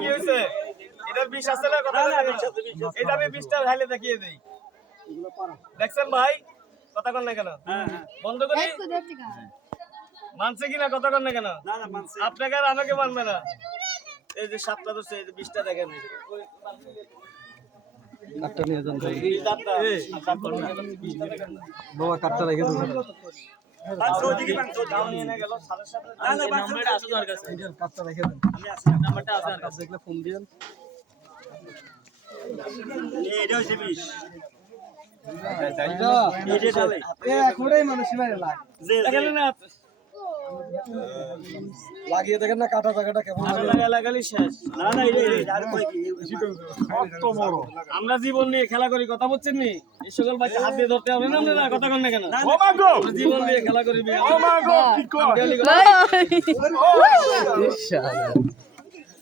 কি হইছে এটার বিষ আছে না কথা না এটা আমি বিষটা ঢালে দেখিয়ে দেই দেখছেন ভাই কথা কর না কেন বন্ধ করি মানছে কিনা কথা কর না কেন আপনাকে আর আমাকে মানবে না এই যে সাপটা ধরছে এই যে বিষটা দেখেন কাটটা নিয়ে যান ভাই বাবা কাটটা রেখে দেন কাটটা রেখে দেন নাম্বারটা আছে আর কাছে দেখলে ফোন দিবেন এটা হচ্ছে বিষ এখনই মানুষ মারে লাগিয়ে দেখেন না কাটা জায়গাটা কেমন লাগালি শেষ না না আর কই কি কত বড় আমরা জীবন নিয়ে খেলা করি কথা বলছেন নি এই সকল বাচ্চা হাত দিয়ে ধরতে হবে না আমরা কথা কর না কেন ও মা গো জীবন নিয়ে খেলা করি ও মা গো কি কর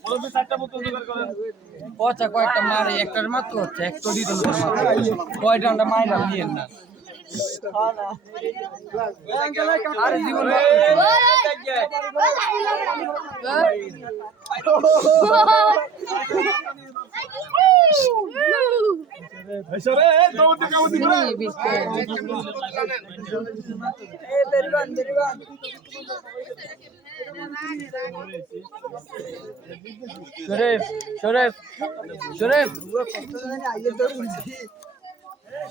বলতে চারটা বোতল জোগাড় করেন পচা কয়েকটা মারে একটার মাত্র হচ্ছে একটা দিতে কয়টা আমরা মাইরা নিয়েন না আরে জীবন সরে দৌড়তে কাউদি করে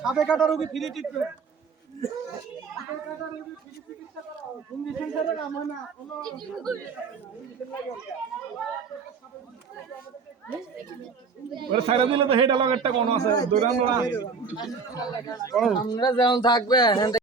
সাপে কাটা রোগী ফ্রি ট্রিটমেন্ট ওরে সাইরা দিলে তো হেড লগেরটা কোন আছে দৌড়ানো না আমরা যেমন থাকবে